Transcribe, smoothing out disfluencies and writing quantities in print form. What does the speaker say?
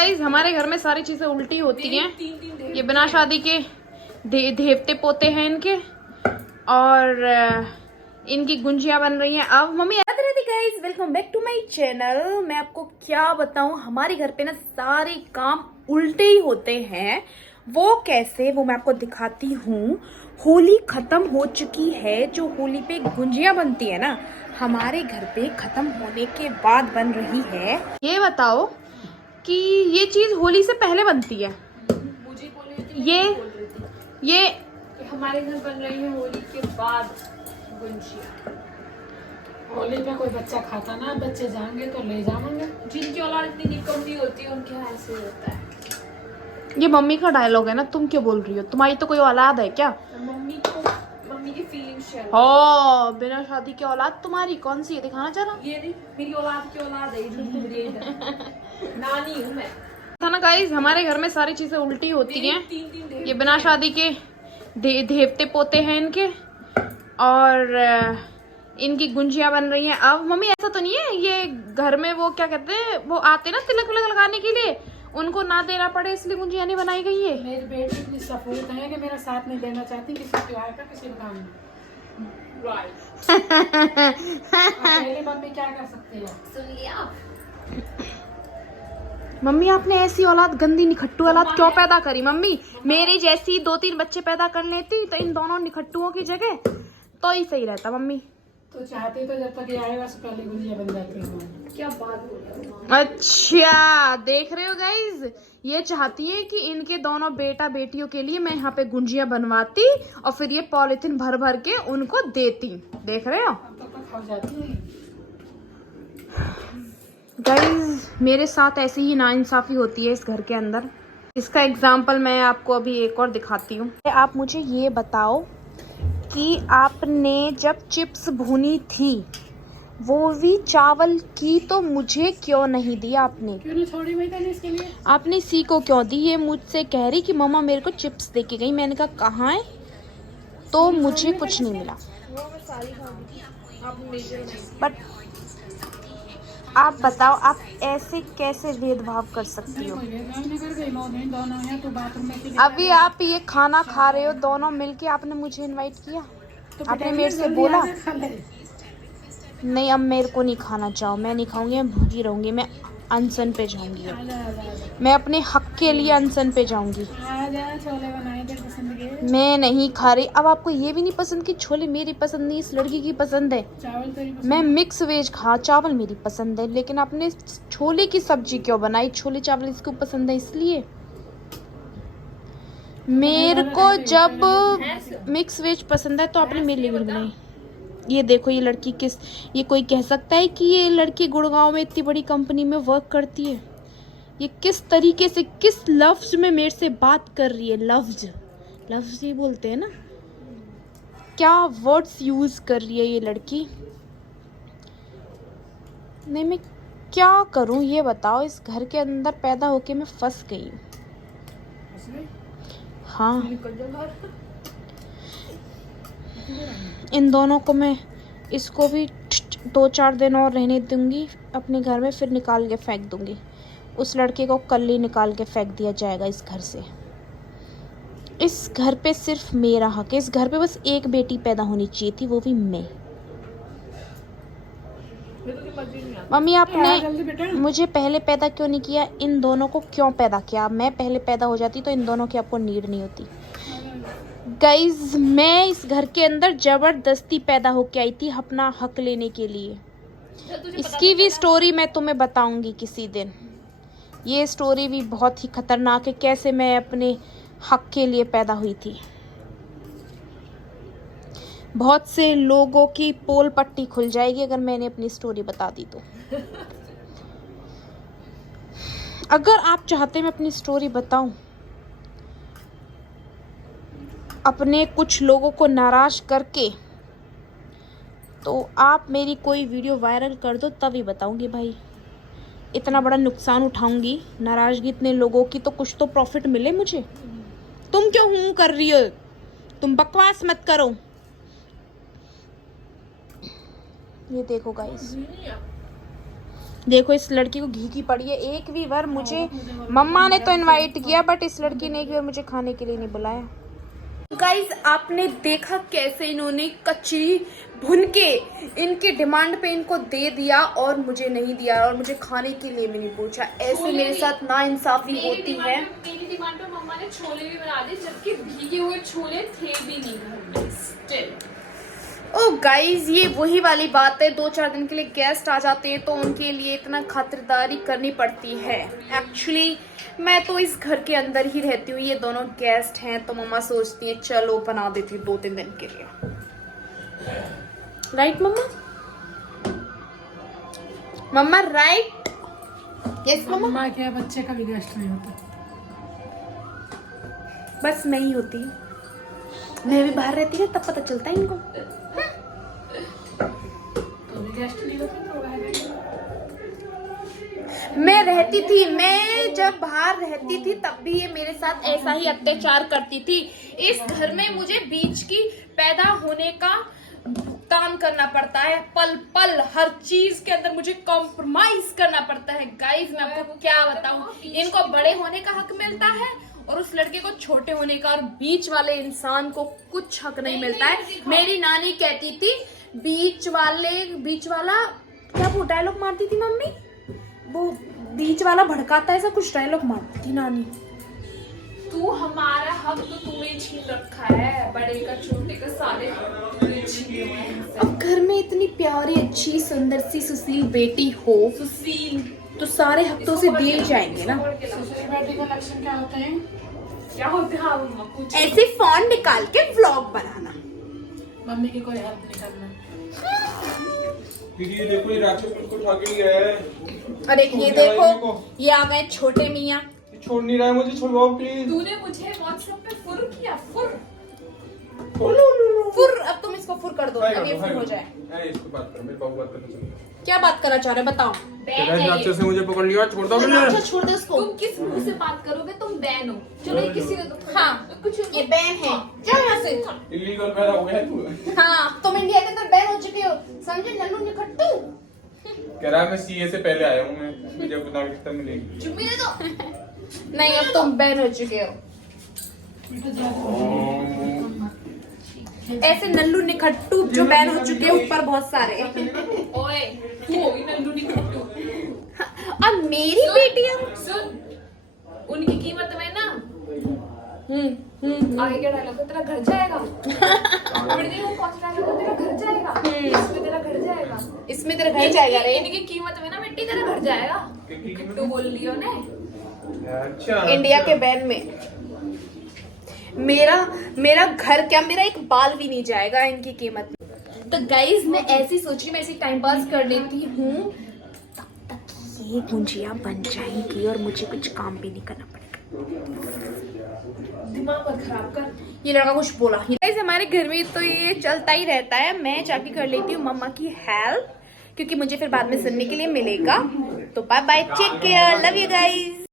Guys हमारे घर में सारी चीजें उल्टी होती हैं। ये बिना शादी के देवते पोते हैं इनके, और इनकी गुंजियां बन रही हैं। अब mummy guys welcome back to my channel. मैं आपको क्या बताऊं, हमारे घर पे ना सारे काम उल्टे ही होते हैं। वो कैसे, वो मैं आपको दिखाती हूँ। होली खत्म हो चुकी है। जो होली पे गुंजियां बनती है ना, हमारे घर पे खत्म होने के बाद बन रही है। ये बताओ कि ये चीज होली से पहले बनती है। मुझे बोल रही थी, ये कि हमारे घर बन रही है होली के बाद गुंजिया। होली पे कोई बच्चा खाता ना, बच्चे जाएंगे तो ले जाएंगे। जिनकी औलाद इतनी निकम्मी होती है उनके यहाँ ऐसे होता है। ये मम्मी का डायलॉग है ना, तुम क्यों बोल रही हो? तुम्हारी तो कोई औलाद है क्या? मम्मी की फीलिंग्स शेयर। ओ, बिना शादी की औलाद तुम्हारी कौन सी है? दिखाना जरा। ये नहीं, मेरी औलाद की औलाद है, जो नानी हूँ मैं। था ना गाइस, हमारे घर में सारी चीजें उल्टी होती हैं। तीन ये बिना शादी के देवते पोते हैं इनके, और इनकी गुंजियां बन रही हैं। अब मम्मी ऐसा तो नहीं है ये घर में वो क्या कहते हैं, वो आते ना तिलक विलक लगाने के लिए, उनको ना देना पड़े इसलिए गुंजियां नहीं बनाई गई है? मेरी बेटी इतनी सफूत है कि मेरा साथ नहीं देना चाहती किसी त्योहार का, किसी काम में। अकेले मम्मी क्या कर सकती है? सुन लिया मम्मी, आपने ऐसी औलाद, गंदी निखट्टू औलाद क्यों पैदा करी? मम्मी मेरी जैसी 2-3 बच्चे पैदा कर लेती तो इन दोनों निखट्टुओं की जगह तो ही सही रहता मम्मी। तो चाहती तो जब तक ये आएगा से पहले गुंजिया बन जाती है। क्या बात बोल रहे हो? अच्छा, देख रहे हो गाइज, ये चाहती है कि इनके दोनों बेटा बेटियों के लिए मैं यहाँ पे गुंजिया बनवाती और फिर ये पॉलिथीन भर भर के उनको देती। देख रहे हो तो खा जाती है। गाइज, मेरे साथ ऐसी ही नाइंसाफी होती है इस घर के अंदर। इसका एग्जाम्पल मैं आपको अभी एक और दिखाती हूँ। आप मुझे ये बताओ कि आपने जब चिप्स भूनी थी वो भी चावल की, तो मुझे क्यों नहीं दी आपने? क्यों नहीं छोड़ी भाई तने इसके लिए? आपने इसी को क्यों दी? ये मुझसे कह रही कि मम्मा मेरे को चिप्स दे के गई। मैंने कहा कहाँ है, तो मुझे कुछ नहीं मिला। बट आप बताओ, आप ऐसे कैसे भेदभाव कर सकती हो? अभी आप ये खाना खा रहे हो दोनों मिलके, आपने मुझे इनवाइट किया? आपने मेरे से बोला नहीं अब मेरे को नहीं खाना, चाहो मैं नहीं खाऊंगी, मैं भूखी रहूंगी, मैं अनशन पे जाऊंगी। मैं अपने हक के लिए अनशन पे जाऊंगी। मैं नहीं खा रही। अब आपको ये भी नहीं पसंद कि छोले मेरी पसंद नहीं, इस लड़की की पसंद है। मैं मिक्स वेज खा, चावल मेरी पसंद है, लेकिन आपने छोले की सब्जी क्यों बनाई? छोले चावल इसको पसंद है इसलिए। मेरे को जब मिक्स वेज पसंद है तो आपने मेरे लिए भी बनाई। ये देखो, ये लड़की किस, ये कोई कह सकता है कि ये लड़की गुड़गांव में इतनी बड़ी कंपनी में वर्क करती है? ये किस तरीके से, किस लफ्ज में मेरे से बात कर रही है? लफ्ज ही बोलते हैं ना, क्या वर्ड्स यूज कर रही है ये लड़की? नहीं, मैं क्या करूं ये बताओ। इस घर के अंदर पैदा होके मैं फंस गई हूँ। हाँ, इन दोनों को मैं, इसको भी 2-4 दिन और रहने दूंगी अपने घर में, फिर निकाल के फेंक दूंगी। उस लड़के को कल ही निकाल के फेंक दिया जाएगा इस घर से। इस घर पे सिर्फ मेरा हक है। इस घर पे बस एक बेटी पैदा होनी चाहिए थी, वो भी मैं। मम्मी, आपने मुझे पहले पैदा क्यों नहीं किया? इन दोनों को क्यों पैदा किया? मैं पहले पैदा हो जाती तो इन दोनों की आपको नीड नहीं होती। गाइज, मैं इस घर के अंदर जबरदस्ती पैदा होके आई थी अपना हक लेने के लिए। इसकी भी स्टोरी मैं तुम्हें बताऊंगी किसी दिन। ये स्टोरी भी बहुत ही खतरनाक है, कैसे मैं अपने हक के लिए पैदा हुई थी। बहुत से लोगों की पोल पट्टी खुल जाएगी अगर मैंने अपनी स्टोरी बता दी तो। अगर आप चाहते मैं अपनी स्टोरी बताऊं, अपने कुछ लोगों को नाराज करके, तो आप मेरी कोई वीडियो वायरल कर दो तभी बताऊंगी भाई। इतना बड़ा नुकसान उठाऊंगी, नाराजगी इतने लोगों की, तो कुछ तो प्रॉफिट मिले मुझे। तुम क्यों हूं कर रही हो? तुम बकवास मत करो। ये देखो गाइस, देखो इस लड़की को घी की पड़ी है। एक भी बार मुझे मम्मा ने तो इनवाइट किया बट इस लड़की ने एक भी बार मुझे खाने के लिए नहीं बुलाया। गाइज आपने देखा कैसे इन्होंने कचरी भुन के इनके डिमांड पे इनको दे दिया और मुझे नहीं दिया और मुझे खाने के लिए भी नहीं पूछा। ऐसे मेरे साथ नाइंसाफी होती है। मेरी डिमांड पे मम्मा ने छोले भी बना दिए जबकि भीगे हुए छोले थे भी नहीं घर में। स्टिल ओ गाइज ये वही वाली बात है, 2-4 दिन के लिए गेस्ट आ जाते हैं तो उनके लिए इतना खातिरदारी करनी पड़ती है। एक्चुअली मैं तो इस घर के अंदर ही रहती हूँ, ये दोनों गेस्ट हैं तो मम्मा सोचती है चलो बना देती हूँ 2-3 दिन के लिए। राइट मम्मा? मम्मा राइट? यस मम्मा। मम्मा क्या बच्चे का भी गेस्ट नहीं होता। बस मैं ही होती हूँ, मैं भी बाहर रहती है तब पता चलता है इनको। तो भी गेस्ट नहीं होते तो मैं रहती थी, मैं जब बाहर रहती थी तब भी ये मेरे साथ ऐसा ही अत्याचार करती थी। इस घर में मुझे बीच की पैदा होने का भुगतान करना पड़ता है, पल पल हर चीज के अंदर मुझे कॉम्प्रोमाइज करना पड़ता है। गाइस मैं आपको क्या बताऊं, इनको बड़े होने का हक मिलता है और उस लड़के को छोटे होने का, और बीच वाले इंसान को कुछ हक नहीं मिलता है। मेरी नानी कहती थी बीच वाला क्या वो डायलॉग मारती थी मम्मी, वो बीच वाला भड़काता है, ऐसा कुछ डायलॉग मारती थी नानी। तू हमारा हक तो तूने छीन रखा है, बड़े का छोटे का सारे हक तूने छीने हुए हैं। अब घर में इतनी प्यारी अच्छी सुंदर सी सुशील बेटी हो सुशील तो सारे हक तो उसे दिए जाएंगे ना। सुशील बेटी का लक्षण क्या होता है? क्या होता है? हाँ मम्मा कुछ ऐसे फोन निकाल के व्लॉग बनाना। मम्मी की कोई हेल्प नहीं करना। दीदी देखो ये राक्षस मुझको उठा के ले आया है। अरे ये देखो ये आ गए छोटे मियाँ। ये छोड़ नहीं रहा है मुझे, छुड़वाओ प्लीज। तूने मुझे व्हाट्सएप पे फुर किया, फुर। फुर, अब तुम इसको फुर कर दो, अब ये फुर हो जाए। इसको बात करो, मेरे बाबू बात करना चाहिए। क्या बात करना चाह रहे हो बताओ। राक्षस ने मुझे पकड़ लिया, छोड़ दो मुझे। अच्छा छोड़ दो इसको। तुम किस मुंह से बात करोगे? तुम बैन हो। चलो ये किसी को हाँ कुछ ये बैन है, जाओ यहाँ से। इलीगल पैदा हो गया तू। हाँ तुम इंडिया के अंदर बैन हो चुके हो, समझे नन्नू निकट्टू। कह रहा है मैं सीए से पहले आया हूँ, मैं मुझे नागरिकता मिलेगी। चुप्पी दे दो। नहीं अब तुम बैन हो चुके हो। ऐसे नल्लू निखट्टू जो बैन हो चुके हैं ऊपर बहुत सारे। ओए तू होगी नंदू नहीं कुट्टू। अब मेरी बेटियां सुन, उनकी कीमत में ना आगे क्या डायलॉग है? तेरा घर जाएगा। वो कौन सा डायलॉग है? तेरा घर जाएगा। इसमें तेरा घर जाएगा। इसमें तेरा घर जाएगा रे। इनकी कीमत में ना मिट्टी तेरा घर जाएगा। कुट्टू बोल लियो ने। अच्छा इंडिया के बैन में मेरा घर क्या, मेरा एक बाल भी नहीं जाएगा इनकी कीमत में। तो गाइज मैं ऐसी सोची, मैं ऐसी टाइम पास कर लेती हूँ तब तक ये गुंजिया बन जाएंगी और मुझे कुछ काम भी नहीं करना पड़ेगा। दिमाग मत खराब कर। ये लड़का कुछ बोला। गाइज हमारे घर में तो ये चलता ही रहता है। मैं जाके कर लेती हूँ मम्मा की हेल्प क्योंकि मुझे फिर बाद में सुनने के लिए मिलेगा। तो bye bye, take care, love you guys.